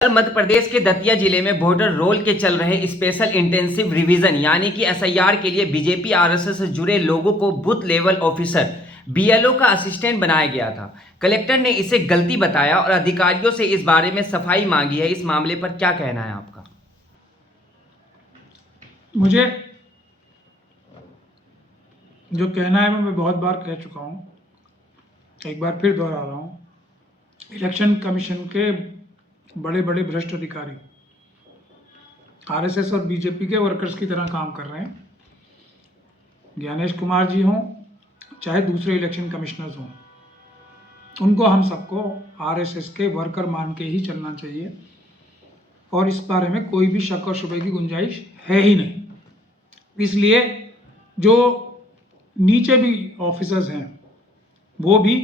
मध्य प्रदेश के दतिया जिले में वोटर रोल के चल रहे स्पेशल इंटेंसिव रिवीजन यानी कि एसआईआर के लिए बीजेपी आरएसएस से जुड़े लोगों को बूथ लेवल ऑफिसर बीएलओ का असिस्टेंट बनाया गया था। कलेक्टर ने इसे गलती बताया और अधिकारियों से इस बारे में सफाई मांगी है। इस मामले पर क्या कहना है आपका? मुझे जो कहना है मैं बहुत बार कह चुका हूँ, एक बार फिर दोहरा रहा हूँ। इलेक्शन कमीशन के बड़े बड़े भ्रष्ट अधिकारी आरएसएस और बीजेपी के वर्कर्स की तरह काम कर रहे हैं। ज्ञानेश कुमार जी हों चाहे दूसरे इलेक्शन कमिश्नर्स हों, उनको हम सबको आरएसएस के वर्कर मान के ही चलना चाहिए और इस बारे में कोई भी शक और शुबे की गुंजाइश है ही नहीं। इसलिए जो नीचे भी ऑफिसर्स हैं वो भी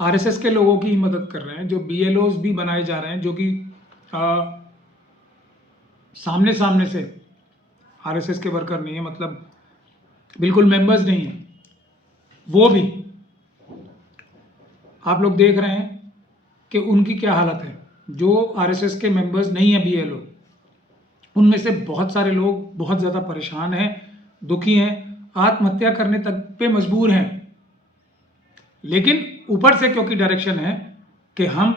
आरएसएस के लोगों की ही मदद कर रहे हैं। जो बीएलओज भी बनाए जा रहे हैं जो कि सामने सामने से आरएसएस के वर्कर नहीं है, मतलब बिल्कुल मेंबर्स नहीं है, वो भी आप लोग देख रहे हैं कि उनकी क्या हालत है। जो आरएसएस के मेंबर्स नहीं है बीएलओ, उनमें से बहुत सारे लोग बहुत ज़्यादा परेशान हैं, दुखी हैं, आत्महत्या करने तक पे मजबूर हैं। लेकिन ऊपर से क्योंकि डायरेक्शन है कि हम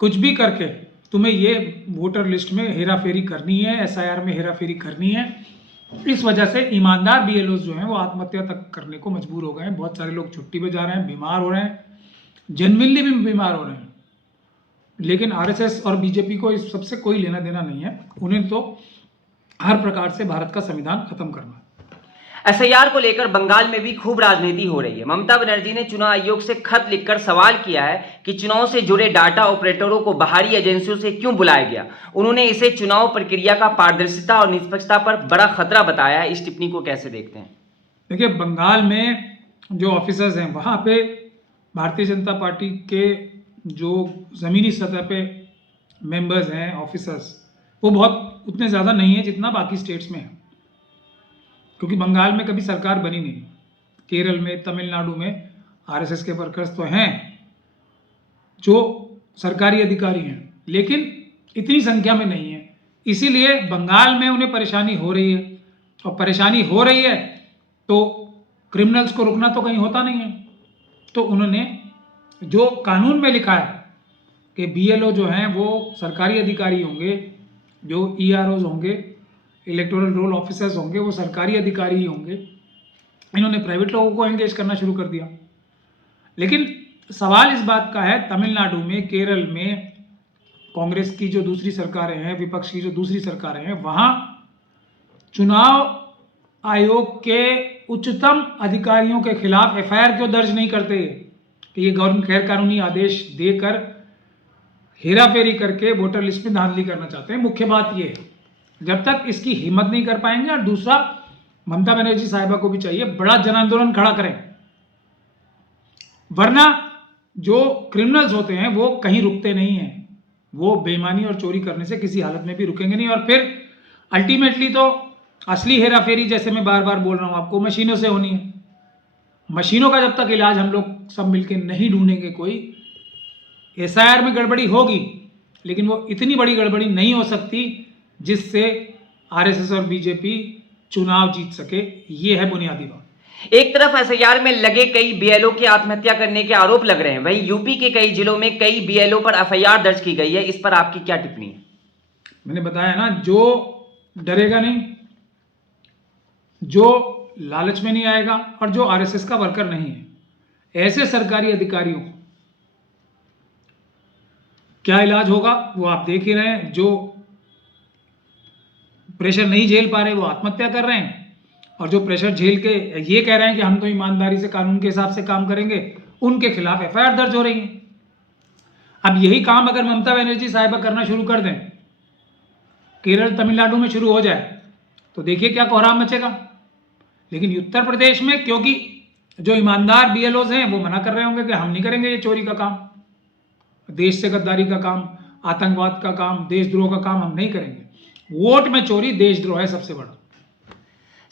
कुछ भी करके तुम्हें ये वोटर लिस्ट में हेराफेरी करनी है, एसआईआर में हेराफेरी करनी है, इस वजह से ईमानदार बीएलओ जो हैं वो आत्महत्या तक करने को मजबूर हो गए हैं। बहुत सारे लोग छुट्टी पे जा रहे हैं, बीमार हो रहे हैं, जेन्युइनली भी बीमार हो रहे हैं। लेकिन आरएसएस और बीजेपी को इस सबसे कोई लेना देना नहीं है। उन्हें तो हर प्रकार से भारत का संविधान खत्म करना है। एसआईआर को लेकर बंगाल में भी खूब राजनीति हो रही है। ममता बनर्जी ने चुनाव आयोग से खत लिखकर सवाल किया है कि चुनाव से जुड़े डाटा ऑपरेटरों को बाहरी एजेंसियों से क्यों बुलाया गया। उन्होंने इसे चुनाव प्रक्रिया का पारदर्शिता और निष्पक्षता पर बड़ा खतरा बताया है। इस टिप्पणी को कैसे देखते हैं? देखिए, बंगाल में जो ऑफिसर्स हैं वहाँ पे भारतीय जनता पार्टी के जो ज़मीनी सतह पे मेंबर्स हैं, ऑफिसर्स, वो बहुत उतने ज़्यादा नहीं है जितना बाकी स्टेट्स में है, क्योंकि बंगाल में कभी सरकार बनी नहीं। केरल में, तमिलनाडु में आरएसएस के वर्कर्स तो हैं जो सरकारी अधिकारी हैं, लेकिन इतनी संख्या में नहीं है। इसीलिए बंगाल में उन्हें परेशानी हो रही है, और परेशानी हो रही है तो क्रिमिनल्स को रुकना तो कहीं होता नहीं है। तो उन्होंने जो कानून में लिखा है कि बीएलओ जो हैं वो सरकारी अधिकारी होंगे, जो ईआरओज होंगे, इलेक्टोरल रोल ऑफिसर्स होंगे, वो सरकारी अधिकारी ही होंगे। इन्होंने प्राइवेट लोगों को एंगेज करना शुरू कर दिया। लेकिन सवाल इस बात का है, तमिलनाडु में, केरल में कांग्रेस की जो दूसरी सरकारें हैं, विपक्ष की जो दूसरी सरकारें हैं, वहाँ चुनाव आयोग के उच्चतम अधिकारियों के खिलाफ एफआईआर क्यों दर्ज नहीं करते कि ये गैर कानूनी आदेश देकर हेराफेरी करके वोटर लिस्ट में धांधली करना चाहते हैं। मुख्य बात ये है, जब तक इसकी हिम्मत नहीं कर पाएंगे। और दूसरा, ममता बनर्जी साहिबा को भी चाहिए बड़ा जन आंदोलन खड़ा करें, वरना जो क्रिमिनल्स होते हैं वो कहीं रुकते नहीं हैं। वो बेईमानी और चोरी करने से किसी हालत में भी रुकेंगे नहीं। और फिर अल्टीमेटली तो असली हेराफेरी, जैसे मैं बार बार बोल रहा हूं आपको, मशीनों से होनी है। मशीनों का जब तक इलाज हम लोग सब मिलकर नहीं ढूंढेंगे, कोई एसआईआर में गड़बड़ी होगी, लेकिन वो इतनी बड़ी गड़बड़ी नहीं हो सकती जिससे आरएसएस और बीजेपी चुनाव जीत सके। ये है बुनियादी बात। एक तरफ एसआईआर में लगे कई बीएलओ के आत्महत्या करने के आरोप लग रहे हैं, वहीं यूपी के कई जिलों में कई बीएलओ पर एफआईआर दर्ज की गई है। इस पर आपकी क्या टिप्पणी है? मैंने बताया ना, जो डरेगा नहीं, जो लालच में नहीं आएगा और जो आरएसएस का वर्कर नहीं है, ऐसे सरकारी अधिकारियों को क्या इलाज होगा वो आप देख ही रहे हैं। जो प्रेशर नहीं झेल पा रहे वो आत्महत्या कर रहे हैं, और जो प्रेशर झेल के ये कह रहे हैं कि हम तो ईमानदारी से कानून के हिसाब से काम करेंगे, उनके खिलाफ एफआईआर दर्ज हो रही है। अब यही काम अगर ममता बनर्जी साहिबा करना शुरू कर दें, केरल तमिलनाडु में शुरू हो जाए, तो देखिए क्या कोहराम मचेगा। लेकिन उत्तर प्रदेश में, क्योंकि जो ईमानदार बीएलओज हैं वो मना कर रहे होंगे कि हम नहीं करेंगे ये चोरी का काम, देश से गद्दारी का काम, आतंकवाद का काम, देशद्रोह का काम हम नहीं करेंगे। वोट में चोरी देशद्रोह है सबसे बड़ा।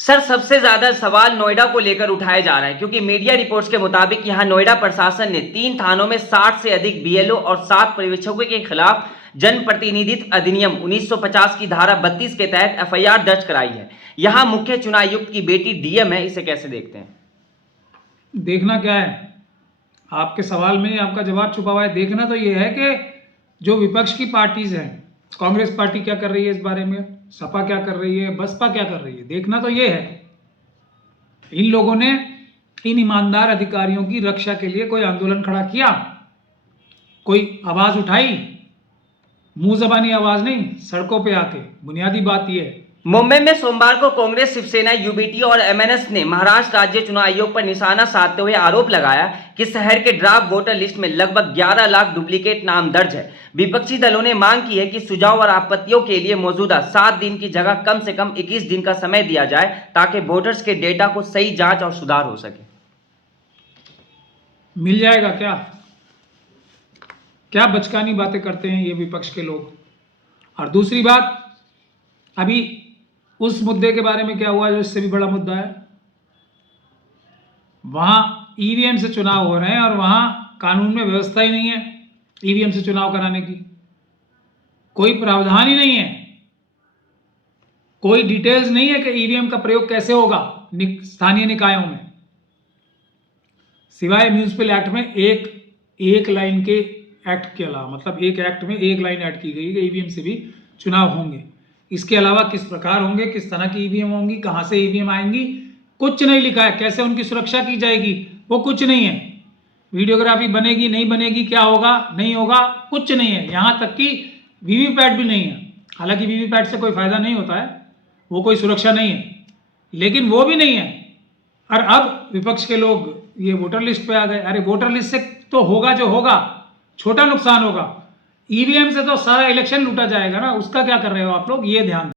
सर, सबसे ज्यादा सवाल नोएडा को लेकर उठाया जा रहा है, क्योंकि मीडिया रिपोर्ट्स के मुताबिक यहां नोएडा प्रशासन ने 3 थानों में 60 से अधिक बीएलओ और 7 पर्यवेक्षकों के खिलाफ जनप्रतिनिधित्व अधिनियम 1950 की धारा 32 के तहत एफआईआर दर्ज कराई है। यहाँ मुख्य चुनाव आयुक्त की बेटी डीएम है, इसे कैसे देखते हैं? देखना क्या है, आपके सवाल में ही आपका जवाब छुपा हुआ है। देखना तो ये है कि जो विपक्ष की पार्टीज हैं, कांग्रेस पार्टी क्या कर रही है इस बारे में, सपा क्या कर रही है, बसपा क्या कर रही है, देखना तो ये है। इन लोगों ने इन ईमानदार अधिकारियों की रक्षा के लिए कोई आंदोलन खड़ा किया, कोई आवाज उठाई, मुंह जबानी आवाज नहीं, सड़कों पे आके। बुनियादी बात यह है। मुंबई में सोमवार को कांग्रेस, शिवसेना, यूबीटी और एमएनएस ने महाराष्ट्र राज्य चुनाव आयोग पर निशाना साधते हुए आरोप लगाया कि शहर के ड्राफ्ट वोटर लिस्ट में लगभग 11 लाख डुप्लीकेट नाम दर्ज है। विपक्षी दलों ने मांग की है कि सुझाव और आपत्तियों के लिए मौजूदा 7 दिन की जगह कम से कम 21 दिन का समय दिया जाए, ताकि वोटर्स के डेटा को सही जांच और सुधार हो सके। मिल जाएगा क्या? क्या बचकानी बातें करते हैं ये विपक्ष के लोग। और दूसरी बात, अभी उस मुद्दे के बारे में क्या हुआ जो इससे भी बड़ा मुद्दा है। वहां ईवीएम से चुनाव हो रहे हैं और वहां कानून में व्यवस्था ही नहीं है ईवीएम से चुनाव कराने की। कोई प्रावधान ही नहीं है, कोई डिटेल्स नहीं है कि ईवीएम का प्रयोग कैसे होगा स्थानीय निकायों में, सिवाय म्यूनिसिपल एक्ट में एक लाइन के एक्ट के अलावा। मतलब एक एक्ट में एक लाइन ऐड की गई कि ईवीएम से भी चुनाव होंगे। इसके अलावा किस प्रकार होंगे, किस तरह की ईवीएम होंगी, कहां से ईवीएम आएंगी, कुछ नहीं लिखा है। कैसे उनकी सुरक्षा की जाएगी वो कुछ नहीं है। वीडियोग्राफी बनेगी नहीं बनेगी, क्या होगा नहीं होगा, कुछ नहीं है। यहां तक कि वीवीपैट भी नहीं है। हालांकि वीवीपैट से कोई फायदा नहीं होता है, वो कोई सुरक्षा नहीं है, लेकिन वो भी नहीं है। और अब विपक्ष के लोग ये वोटर लिस्ट पे आ गए। अरे वोटर लिस्ट से तो होगा जो होगा, छोटा नुकसान होगा। ईवीएम से तो सारा इलेक्शन लूटा जाएगा ना, उसका क्या कर रहे हो आप लोग, ये ध्यान